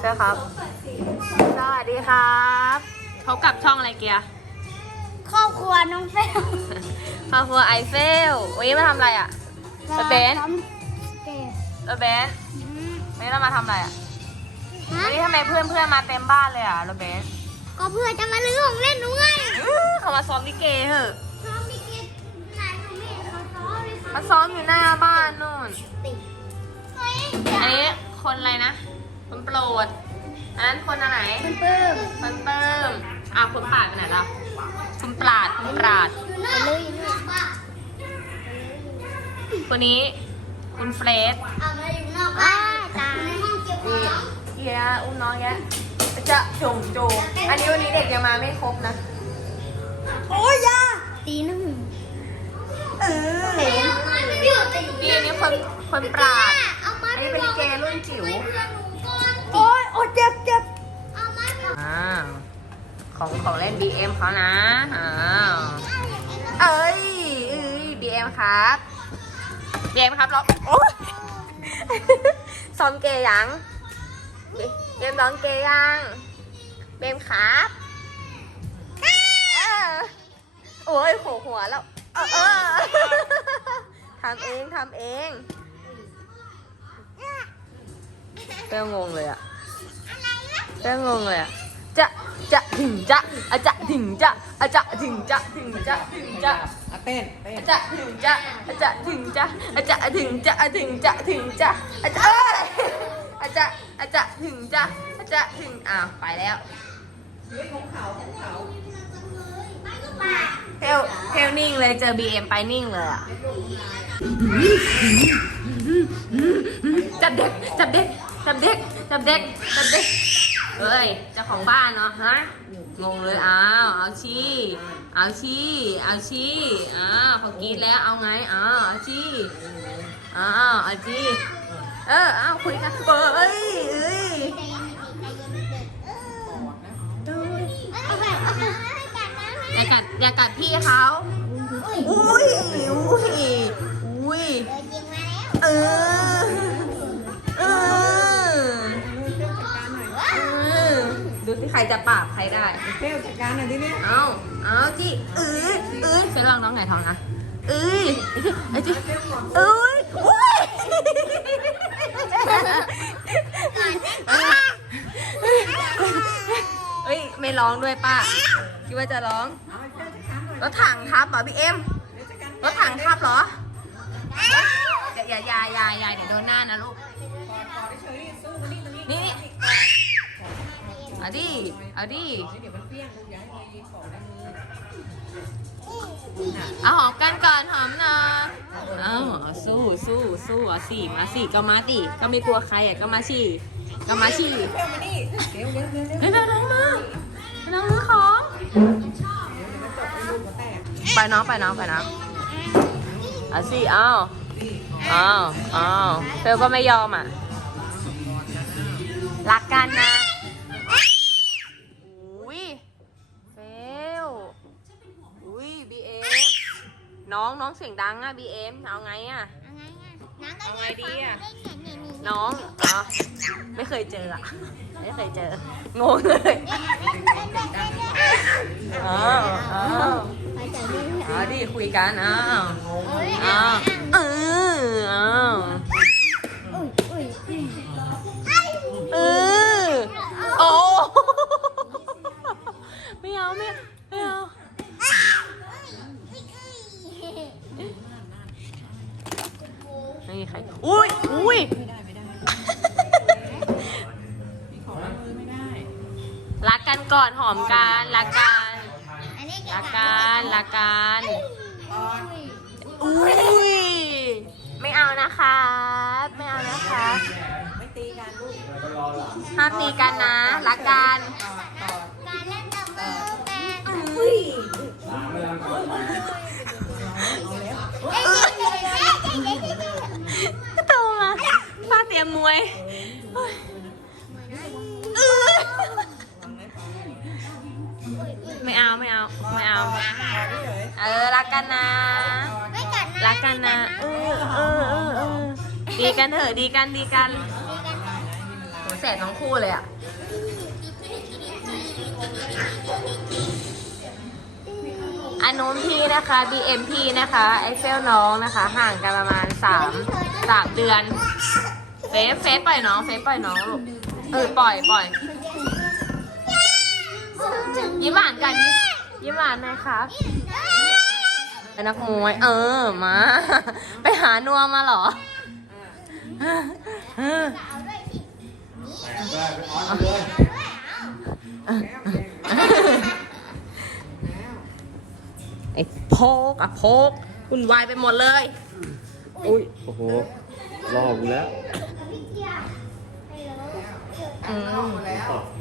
ใช่ครับ สวัสดีครับพบกับช่องอะไรเกียร์ครอบครัวน้องเฟลครอบครัวไอเฟล วันนี้มาทำอะไรอะไปเบนซ้อมเกมเออเบนอืมวันนี้เรามาทำอะไรอะฮะวันนี้ทำไมเพื่อนเพื่อนๆมาเต็มบ้านเลยอะโรเบนก็เพื่อจะมาลื้อของเล่นหนูไงอื้อเขามาซ้อมลิเกเหอะซ้อมมีกินไหนหนูไม่เห็นเขาซ้อมเลยค่ะมาซ้อมอยู่หน้าบ้านนู่นติดเฮ้ยอันนี้คนอะไรนะ คนโปรดอันนั้นคนอะไรมันปื้มคนเติมอะคนปราดไปไหนล่ะคุณปราดคุณปราดอยู่หน้าเลยอยู่หน้าบ้านคนนี้คุณเฟรดเอามาอยู่นอกบ้านตาในห้องเก็บของเกียร์อุ้มน้องแยะจะจงโจงอันนี้วันนี้เด็กยังมาไม่ครบนะ โอ้ยยาตีหนึ่งเออเห็นไม่หยุดตีนี่อันนี้คนคนปราด เอามาอันนี้เป็นลิเกรุ่นจิ๋วโอ้ยโอ้ย เจ็บเจ็บเอามาอ่าของของเล่น BM เขานะอ้าวเอ้ยเอ้ย BM ครับ BM ครับเราโอ๊ยซ้อมเกย์ยังเกมร้องเกย์ยัง เบมครับเออโอ้ยโหหัวแล้วเออเออทำเองทำเองเป้งงเลยอะ เป้งงเลยอะจะจะถึงจะอะจะถึงจะอะจะถึงจะถึงจะถึงจะอะเต้นเต้นอะจะถึงจะอะจะถึงจะอะจะถึงจะอะถึงจะถึงจะอะจะเอ้ยอะจะอะจะถึงจะอะจะถึงอ้าวไปแล้วเฮ้ยของเขาของเขาเทลเทลนิ่งเลยเจอ BM ไปนิ่งเลยอะจับเด็กจับเด็กจับเด็กจับเด็กจับเด็ก เฮ้ยเจ้าของบ้านเนาะฮะงงเลยอ้าวเอาชี้เอาชี้เอาชี้อ้าวเขากรีดแล้วเอาไงอ้าวเอาชี้อ้าวเอาชี้เอออ้าวคุยกันเอ้ยเอ้ยเอาแบบเอาแบบให้กันนะอย่ากัดอย่ากัดพี่เขาอุ้ยอุ้ยอุ้ยเออจริงมาแล้วเออเอ ที่ใครจะปราบใครได้เต้นจัดการหน่อยดิเนี่ยเอาเอาจิเอ้ยเอ้ยเฟซลองน้องไงท้องนะเอ้ยไอ้จิเอ้ยอุ้ยเฮ้ยไม่ร้องด้วยป้าคิดว่าจะร้องเอาเต้นจัดการหน่อยรถถังครับเหรอพี่เอ็มเต้นจัดการรถถังทับเหรออย่าอย่าอย่าอย่าอย่าเดี๋ยวโดนหน้านะลูกกอดกอดเฉยๆสู้มานี่มานี่นี่ เอาดิเอาดิเดี๋ยวมันเอาหอมกันก่อนหอมน่อยเอาสู้สู้สู้อะสี่มาสี่ก็มาดิก็ไม่กลัวใครอะก็มาสี่ก็มาสี่เต้นมาดิเดี๋ยวเดี๋ยวเดี๋ยวเฮ้ยน้องมาน้องมือของไปน้องไปน้องไปน้องเอาสิเอาเอาเอาเฟลก็ไม่ยอมอะ รักกันนะ อุ้ยเฟลอุ้ยบีเอ็ม น้องน้องเสียงดังอะบีเอ็มเอาไงอะ เอาไงดีอะน้องอ๋อไม่เคยเจออะ ไม่เคยเจองงเลยอ้าวอ้าวเอาดิคุยกันอ้าวอ้าวเอออ้าวเออโอ้ไม่เอาไม่เอาไม่เอา ไม่มีใครอุ้ยอุ้ยไม่ได้ไม่ได้มีของในมือไม่ได้ รักกันก่อนหอมกันรักกันรักกันรักกันกอดอุ้ยไม่เอานะคะไม่เอานะคะไม่ตีกันลูกห้ามตีกันนะรักกันกอดกอดการเล่นกับมือเป็นอุ้ย รียมมวยเอ้ยไม่เอาไม่เอาไม่เอากอดเฉยเออรักกันนะ ไม่กัดนะรักกันนะ เออเออเออเออดีกันเถอะดีกันดีกันโหแสษทั้งคู่เลยอะอันนู้นพี่นะคะ BM พี่นะคะ ไอเฟลน้องนะคะ ห่างกันประมาณสามสามเดือนเฟซเฟซปล่อยน้องเฟซปล่อยน้องลูกเออปล่อยปล่อยยิ้มหวานกันยิ้มหวานหนะครับเป็นนักมวยเออมา ไปหานัวมาเหรอได้ไปออนเลยไอ้โพกอะโพกคุณวายไปหมดเลย อุ้ยโอ้โหรอกูแล้ว อืมแล้วตบ